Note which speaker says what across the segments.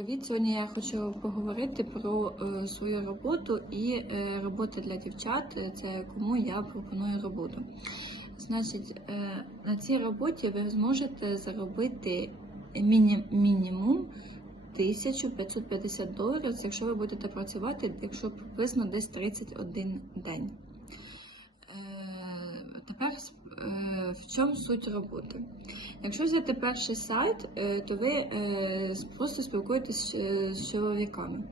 Speaker 1: Привіт! Сьогодні я хочу поговорити про е, свою роботу і е, роботи для дівчат. Е, Це кому я пропоную роботу. Значить, на цій роботі ви зможете заробити міні- мінімум 1550 доларів, якщо ви будете працювати, якщо приблизно десь 31 день. Тепер в чому суть роботи? Якщо взяти перший сайт, е, то ви е, просто спілкуєтесь е, з чоловіками.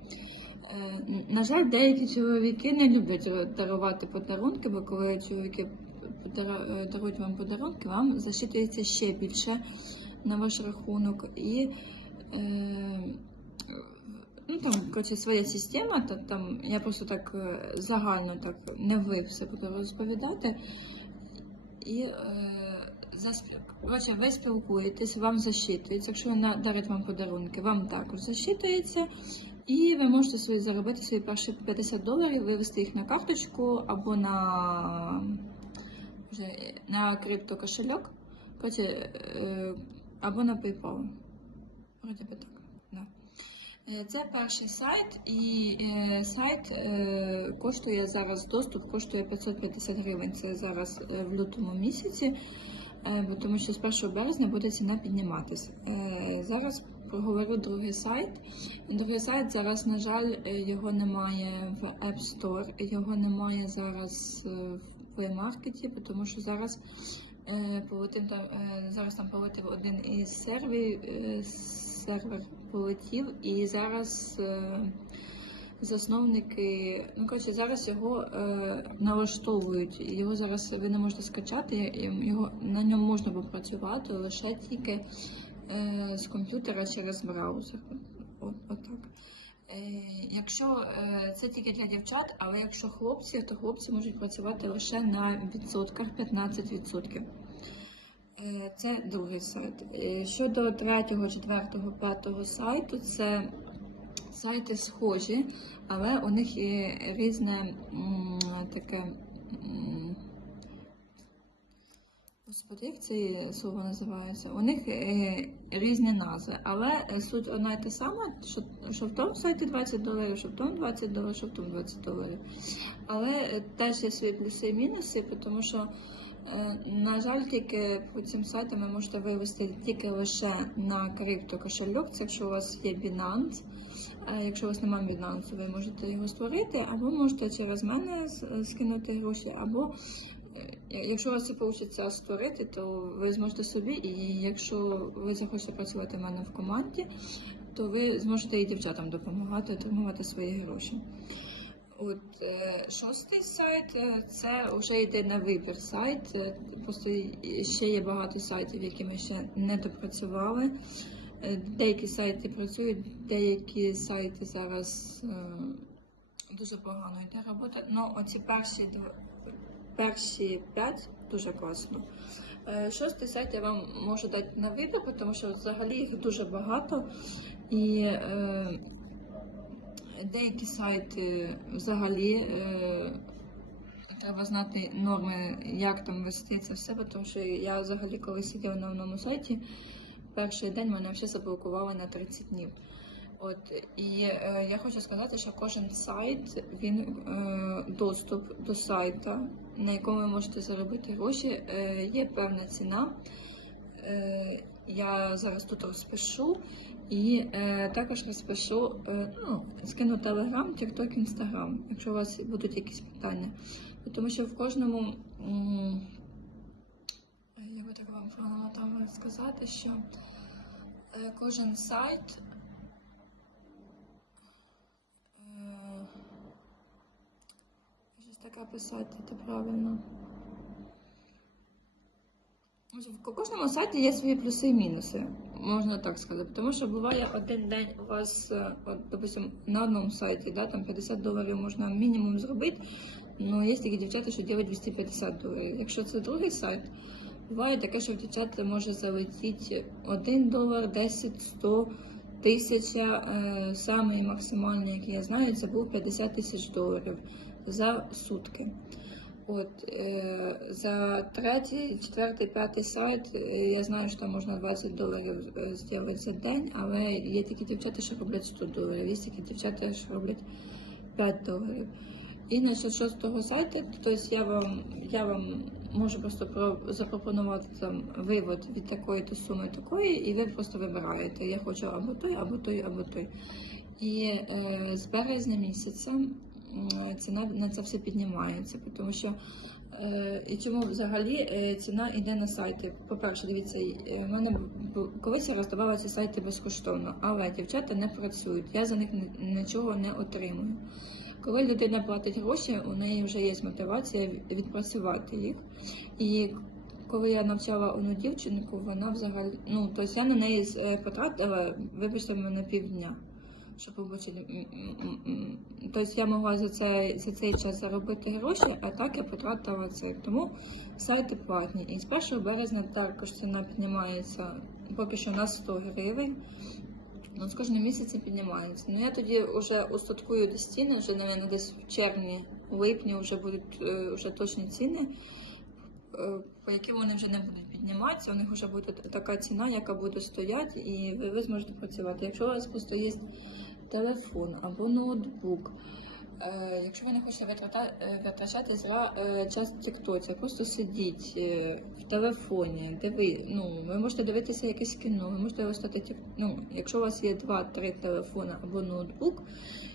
Speaker 1: На жаль, деякі чоловіки не люблять дарувати подарунки, бо коли чоловіки дарують вам подарунки, вам засчитується ще більше на ваш рахунок. І ну, там, коротше, своя система, то там я просто так загально так не ви все буду розповідати. І е, ви спілкуєтесь, вам засчитується. Якщо вона дарить вам подарунки, вам також засчитується. І ви можете свої заробити свої перші 50 доларів, вивести їх на карточку або на, вже, на криптокошельок, коротше, е, або на PayPal. Вроді би так. Е, Це перший сайт, і е, сайт е, коштує зараз доступ, коштує 550 гривень. Це зараз в лютому місяці, бо тому що з 1 березня буде ціна підніматися. Зараз проговорю другий сайт. Другий сайт зараз, на жаль, його немає в App Store, його немає зараз в Play Market, тому що зараз полетів там е, зараз там полетів один із сервів, е, сервер полетів, і зараз е, засновники, ну коротше, зараз його е, налаштовують. Його зараз ви не можете скачати, його на ньому можна попрацювати лише тільки е, з комп'ютера через браузер. От, отак. Е, Якщо е, це тільки для дівчат, але якщо хлопці, то хлопці можуть працювати лише на відсотках 15%. Е, Це другий сайт. Е, Щодо третього, четвертого, п'ятого сайту, це сайти схожі, але у них є різне таке. Господи, як це слово називається? У них е, різні назви, але е, суть одна і та сама, що, що в тому сайті 20 доларів, що в тому 20 доларів, що в тому 20 доларів. Але е, теж є свої плюси і мінуси, тому що, е, на жаль, тільки по цим сайтам ви можете вивести тільки лише на криптокошельок, це якщо у вас є Binance. Е, Якщо у вас немає Binance, ви можете його створити, або можете через мене скинути гроші, або е, якщо у вас це вийде створити, то ви зможете собі, і якщо ви захочете працювати в мене в команді, то ви зможете і дівчатам допомагати отримувати свої гроші. От е, шостий сайт е, це вже йде на вибір сайт. Е, Просто ще є багато сайтів, які ми ще не допрацювали. Е, Деякі сайти працюють, деякі сайти зараз е, дуже погано йде робота. Ну, оці перші дв- перші п'ять дуже класно. Е, Шостий сайт я вам можу дати на вибір, тому що взагалі їх дуже багато. І е, деякі сайти взагалі е, треба знати норми, як там вести це все, тому що я взагалі коли сиділа на одному сайті, перший день мене вже заблокували на 30 днів. От і е, я хочу сказати, що кожен сайт він е, доступ до сайта, на якому ви можете заробити гроші, е, є певна ціна. Е, я зараз тут розпишу і е, також розпишу, е, ну, скину Телеграм, Тікток, Інстаграм, якщо у вас будуть якісь питання. Тому що в кожному, м, я би так вам сказати, що е, кожен сайт. е, Таке писати, це правильно. В кожному сайті є свої плюси і мінуси, можна так сказати. Тому що буває один день у вас, е, от, допустим, на одному сайті, да, там 50 доларів можна мінімум зробити. Ну, є такі дівчата, що роблять 250 доларів. Якщо це другий сайт, буває таке, що в дівчат може залетіти 1 долар, 10, 100, тисяча. Е, Самий максимальний, який я знаю, це був 50 тисяч доларів за сутки. От е, за третій, четвертий, п'ятий сайт е, я знаю, що там можна 20 доларів е, зробити за день, але є такі дівчата, що роблять 100 доларів, є такі дівчата, що роблять 5 доларів. І на шостого сайту, тобто я вам, я вам можу просто про, запропонувати там вивод від такої то суми такої, і ви просто вибираєте. Я хочу або той, або той, або той. І е, з березня місяця ціна на це все піднімається, тому що е, і чому взагалі е, ціна йде на сайти. По-перше, дивіться, е, мене колись я роздавала ці сайти безкоштовно, але дівчата не працюють, я за них нічого не отримую. Коли людина платить гроші, у неї вже є мотивація відпрацювати їх. І коли я навчала одну дівчинку, вона взагалі, ну, тобто я на неї потратила, вибачте, мене півдня, щоб побачити. М. Тобто я могла за цей, за цей час заробити гроші, а так я потратила це. Тому сайти платні. І з 1 березня також ціна піднімається, поки що на 100 гривень. Ну, з кожним місяцем піднімається. Ну я тоді вже устаткую десь ціни, вже, мабуть, десь в червні, липні вже будуть е, вже точні ціни, е, по яким вони вже не будуть підніматися. У них вже буде така ціна, яка буде стояти, і ви, ви зможете працювати. Якщо у вас просто є телефон або ноутбук. Е, Якщо ви не хочете е, витрачати зра е, час в Тіктоці, просто сидіть в телефоні, де ви, ну, ви можете дивитися якесь кіно, ви можете листати тік... ну, якщо у вас є 2-3 телефони або ноутбук,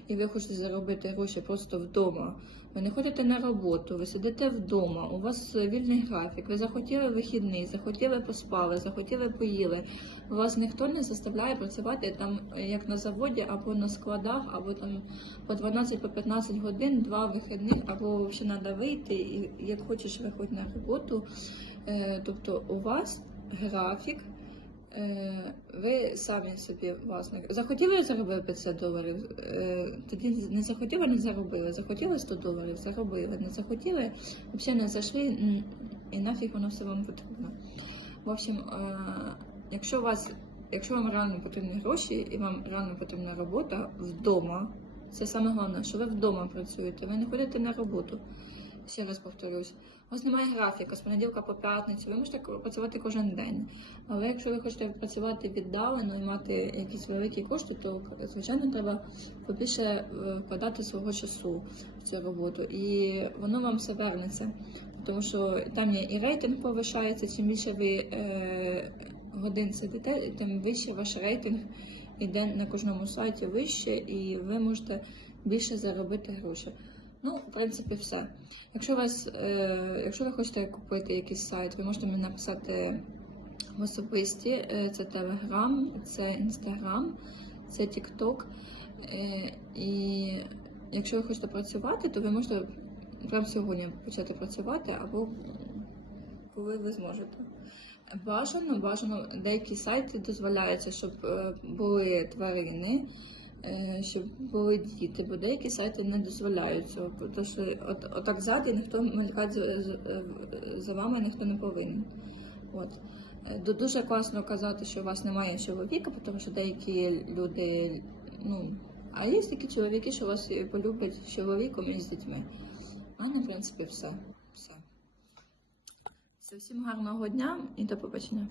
Speaker 1: і ви хочете заробити гроші просто вдома, ви не ходите на роботу, ви сидите вдома, у вас е, вільний графік, ви захотіли вихідний, захотіли поспали, захотіли поїли. Вас ніхто не заставляє працювати там е, як на заводі, або на складах, або там по 12 по 15 годин, два вихідних, або ще треба вийти, і як хочеш виходь на роботу. Е, Тобто у вас графік, ви самі собі власник. Захотіли заробити 50 доларів, е, тоді не захотіли, не заробили. Захотіли 100 доларів, заробили. Не захотіли, взагалі не зайшли, і нафіг воно все вам потрібно. В общем, е, якщо вас, якщо вам реально потрібні гроші і вам реально потрібна робота вдома, це саме головне, що ви вдома працюєте, ви не ходите на роботу. Ще раз повторюсь, у вас немає графіка з понеділка по п'ятницю, ви можете працювати кожен день. Але якщо ви хочете працювати віддалено і мати якісь великі кошти, то звичайно треба побільше е, вкладати свого часу в цю роботу, і воно вам все вернеться. Тому що там є і рейтинг повишається, чим більше ви е, годин сидите, тим вище ваш рейтинг іде на кожному сайті вище, і ви можете більше заробити гроші. Ну, в принципі, все. Якщо вас, е, якщо ви хочете купити якийсь сайт, ви можете мені написати в особисті. Е, Це Telegram, це Instagram, це TikTok. Е, І якщо ви хочете працювати, то ви можете прямо сьогодні почати працювати або коли ви зможете. Бажано, бажано деякі сайти дозволяються, щоб е, були тварини, щоб були діти, бо деякі сайти не дозволяють цього. Тому що от, отак ззаді ніхто мелькати за, вами ніхто не повинен. От. Е, Дуже класно казати, що у вас немає чоловіка, тому що деякі люди, ну, а є такі чоловіки, що вас полюблять з чоловіком і з дітьми. А на принципі все. все. Все, всім гарного дня і до побачення.